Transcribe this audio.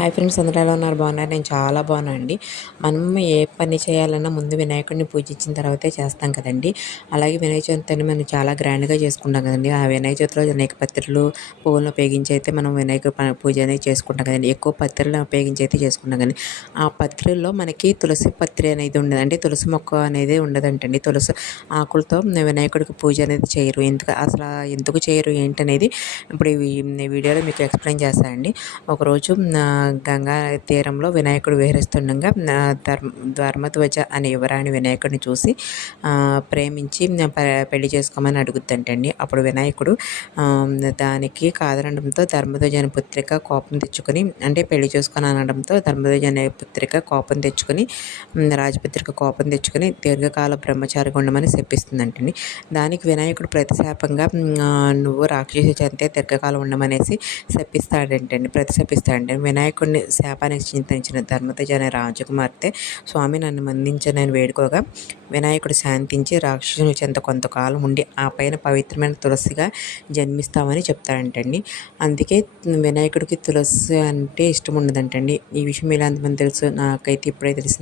Hi friends అందరూ ఎలా ఉన్నారు? బాగున్నారు? నేను చాలా బాగున్నాను అండి. మనం ఏ పని చేయాలన్నా ముందు వినాయకుడిని పూజించిన తర్వాతే చేస్తాం కదండి. అలాగే వినాయక చవితిని మనం చాలా గ్రాండ్గా చేసుకుంటాం కదండి. ఆ వినాయక చవితిలో వినాయక పత్రికలు పువ్వులను ఉపయోగించి అయితే మనం వినాయక పూజ అనేది చేసుకుంటాం కదండి. ఎక్కువ పత్రికలను ఉపయోగించి అయితే చేసుకుంటాం కదండి. ఆ పత్రిలో మనకి తులసి పత్రి అనేది ఉండదు. అంటే తులసి మొక్క అనేది ఉండదంటండి. తులసి ఆకులతో వినాయకుడికి పూజ అనేది చేయరు. ఎందుకు అసలు ఎందుకు చేయరు? ఏంటనేది ఇప్పుడు ఈ వీడియోలో మీకు ఎక్స్ప్లెయిన్ చేస్తానండి ఒకరోజు గంగా తీరంలో వినాయకుడు విహరిస్తుండగా ధర్మ ధర్మధ్వజ అనే యువరాణి వినాయకుడిని చూసి ప్రేమించి పెళ్ళి చేసుకోమని అడుగుతుంటండి. అప్పుడు వినాయకుడు దానికి కాదనడంతో ధర్మధ్వజ అనే పుత్రిక కోపం తెచ్చుకొని అంటే పెళ్ళి చేసుకొని అనడంతో ధర్మధ్వజ అనే పుత్రిక కోపం తెచ్చుకొని రాజపుత్రిక కోపం తెచ్చుకొని దీర్ఘకాల బ్రహ్మచారి ఉండమని చెప్పిస్తుందంటండి దానికి వినాయకుడు ప్రతిశాపంగా నువ్వు రాక్షసి చెంతే దీర్ఘకాలం ఉండమనేసి శపిస్తాడంటండి ప్రతిశపిస్తాడంటే వినాయకుడిని శాపానికి చింతించిన ధర్మతేజ అనే రాజకుమార్తె స్వామి నన్ను మందించనని వేడుకోగా. వినాయకుడు శాంతించి రాక్షసుని చెంత కొంతకాలం ఉండి ఆ పైన పవిత్రమైన తులసిగా జన్మిస్తామని చెప్తాడంటండి. అందుకే వినాయకుడికి తులసి అంటే ఇష్టం ఉండదంటండి ఈ విషయం ఇలా తెలుసు? నాకైతే ఇప్పుడే తెలిసింది.